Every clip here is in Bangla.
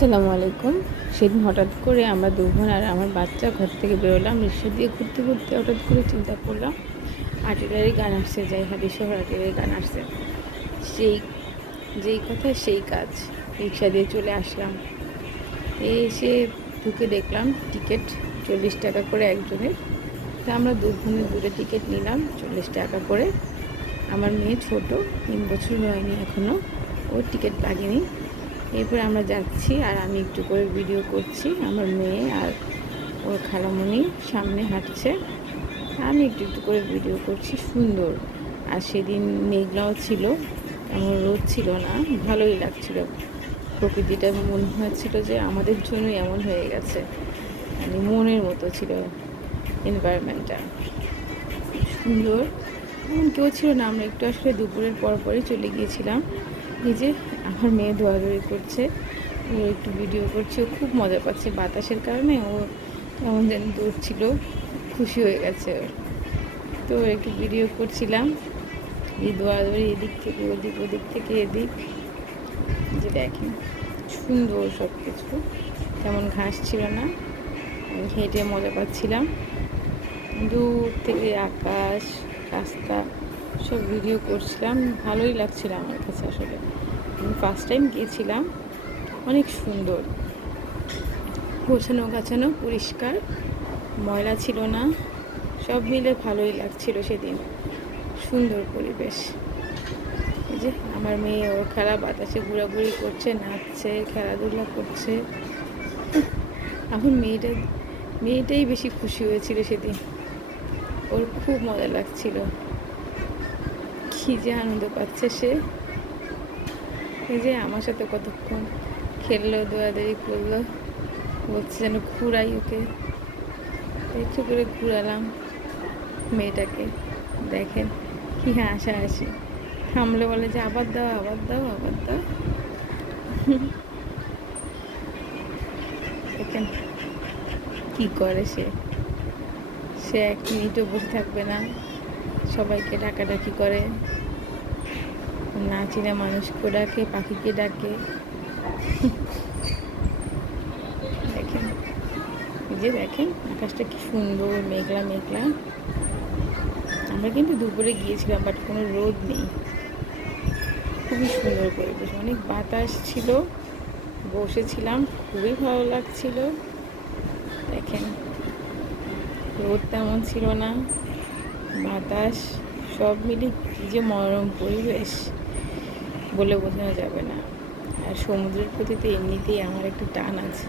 আসসালামু আলাইকুম। সেদিন হঠাৎ করে আমরা দু দুবোন আর আমার বাচ্চা ঘর থেকে বেরোলাম, রিক্সা দিয়ে ঘুরতে ঘুরতে হঠাৎ করে চিন্তা করলাম, আর্টিলারি গান আসছে যাই হাবি শহর আর্টিলারি গান আসছে। সেই, যেই কথা সেই কাজ, রিক্সা দিয়ে চলে আসলাম। এসে ঢুকে দেখলাম টিকিট চল্লিশ টাকা করে একজনের। তা আমরা দু বোনের দুটো টিকিট নিলাম, চল্লিশ টাকা করে। আমার মেয়ে ছোট, তিন বছর হয়নি এখনও ও টিকিট লাগেনি। এরপরে আমরা যাচ্ছি আর আমি একটু করে ভিডিও করছি। আমার মেয়ে আর ওর খালামণি সামনে হাঁটছে। আমি একটু একটু করে ভিডিও করছি, সুন্দর। আর সেদিন মেঘলাও ছিল এমন রোদ ছিল না, ভালোই লাগছিল। প্রকৃতিটা মনে হয়েছিল যে আমাদের জন্যই এমন হয়ে গেছে। মানে মনের মতো ছিল এনভায়রনমেন্টটা সুন্দর। এমন কেউ ছিল না, আমরা একটু আসলে দুপুরের পর পরই চলে গিয়েছিলাম। এই যে আমার মেয়ে দৌড়াদৌড়ি করছে, ও একটু ভিডিও করছে, ও খুব মজা পাচ্ছে বাতাসের কারণে, ও কেমন যেন দৌড়ছিল, খুশি হয়ে গেছে ওর। তো একটু ভিডিও করছিলাম, এই দৌড়াদৌড়ি এদিক থেকে ওদিক ওদিক থেকে এদিক। যে দেখেন, সুন্দর সব কিছু তেমন ঘাস ছিল না, আমি হেঁটে মজা পাচ্ছিলাম। দূর থেকে আকাশ, রাস্তা সব ভিডিও করছিলাম। ভালোই লাগছিল আমার কাছে আসলে। আমি ফার্স্ট টাইম গিয়েছিলাম। অনেক সুন্দর। গোছানো গাছানো, পরিষ্কার। ময়লা ছিল না। সব মিলে ভালোই লাগছিল সেদিন। সুন্দর পরিবেশ। যে আমার মেয়ে ওর খেলা বাতাসে ঘোরাঘুরি করছে, নাচছে, খেলাধুলা করছে। এখন মেয়েটা মেয়েটাই বেশি খুশি হয়েছিল সেদিন। ওর খুব মজা লাগছিল। কি যে আনন্দ পাচ্ছে সে। এই যে আমার সাথে কতক্ষণ খেললো, দৌড়াদৌড়ি করল, বলছে যেন ঘুরাই ওকে। একটু করে ঘুরালাম মেয়েটাকে। দেখেন কি হাসা হাসি থামলে বলে যে, আবার দাও আবার দাও আবার দাও। দেখেন কি করে সে। সে এক মিনিটও বসে থাকবে না। সবাইকে ডাকাডাকি করে। না চিনা মানুষকে ডাকে, পাখিকে ডাকে। দেখেন যে দেখেন, আকাশটা কি সুন্দর, মেঘলা মেঘলা। আমরা কিন্তু দুপুরে গিয়েছিলাম বাট কোনো রোদ নেই। খুবই সুন্দর পরিবেশ। অনেক বাতাস ছিল, বসেছিলাম, খুবই ভালো লাগছিল। দেখেন, রোদ তেমন ছিল না। বাতাস, সব মিলে কী যে মনোরম পরিবেশ বলে বোঝানো যাবে না। আর সমুদ্রের প্রতি তো এমনিতেই আমার একটু টান আছে।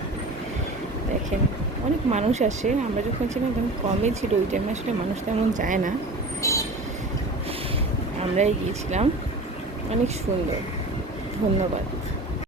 দেখেন, অনেক মানুষ আসে। আমরা যখন ছিলাম তখন কমই ছিল, ওই টাইমে আসলে মানুষ তেমন যায় না। আমরাই গিয়েছিলাম। অনেক সুন্দর। ধন্যবাদ।